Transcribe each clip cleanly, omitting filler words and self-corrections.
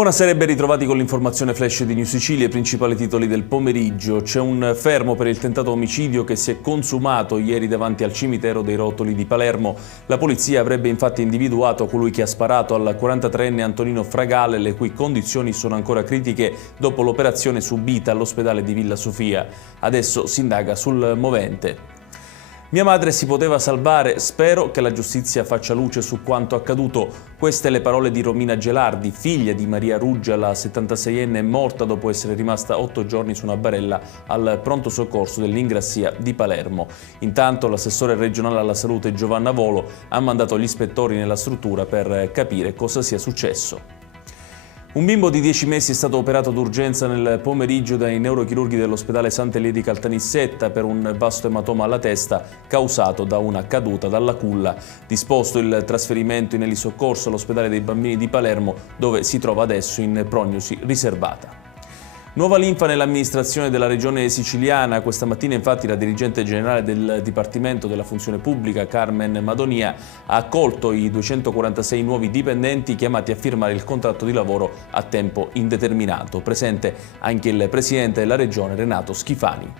Buonasera e ben ritrovati con l'informazione flash di New Sicilia, i principali titoli del pomeriggio. C'è un fermo per il tentato omicidio che si è consumato ieri davanti al cimitero dei Rotoli di Palermo. La polizia avrebbe infatti individuato colui che ha sparato al 43enne Antonino Fragale, le cui condizioni sono ancora critiche dopo l'operazione subita all'ospedale di Villa Sofia. Adesso si indaga sul movente. Mia madre si poteva salvare, spero che la giustizia faccia luce su quanto accaduto. Queste le parole di Romina Gelardi, figlia di Maria Ruggia, la 76enne morta dopo essere rimasta 8 giorni su una barella al pronto soccorso dell'Ingrassia di Palermo. Intanto l'assessore regionale alla salute Giovanna Volo ha mandato gli ispettori nella struttura per capire cosa sia successo. Un bimbo di 10 mesi è stato operato d'urgenza nel pomeriggio dai neurochirurghi dell'ospedale Sant'Elia di Caltanissetta per un vasto ematoma alla testa causato da una caduta dalla culla. Disposto il trasferimento in elisoccorso all'ospedale dei bambini di Palermo, dove si trova adesso in prognosi riservata. Nuova linfa nell'amministrazione della regione siciliana. Questa mattina infatti la dirigente generale del Dipartimento della Funzione Pubblica, Carmen Madonia, ha accolto i 246 nuovi dipendenti chiamati a firmare il contratto di lavoro a tempo indeterminato. Presente anche il presidente della regione, Renato Schifani.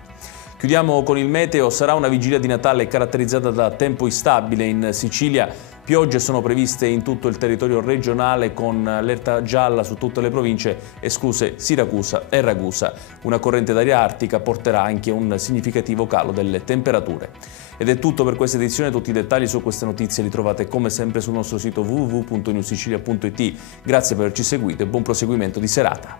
Chiudiamo con il meteo. Sarà una vigilia di Natale caratterizzata da tempo instabile in Sicilia. Piogge sono previste in tutto il territorio regionale con allerta gialla su tutte le province, escluse Siracusa e Ragusa. Una corrente d'aria artica porterà anche un significativo calo delle temperature. Ed è tutto per questa edizione. Tutti i dettagli su queste notizie li trovate come sempre sul nostro sito www.newsicilia.it. Grazie per averci seguito e buon proseguimento di serata.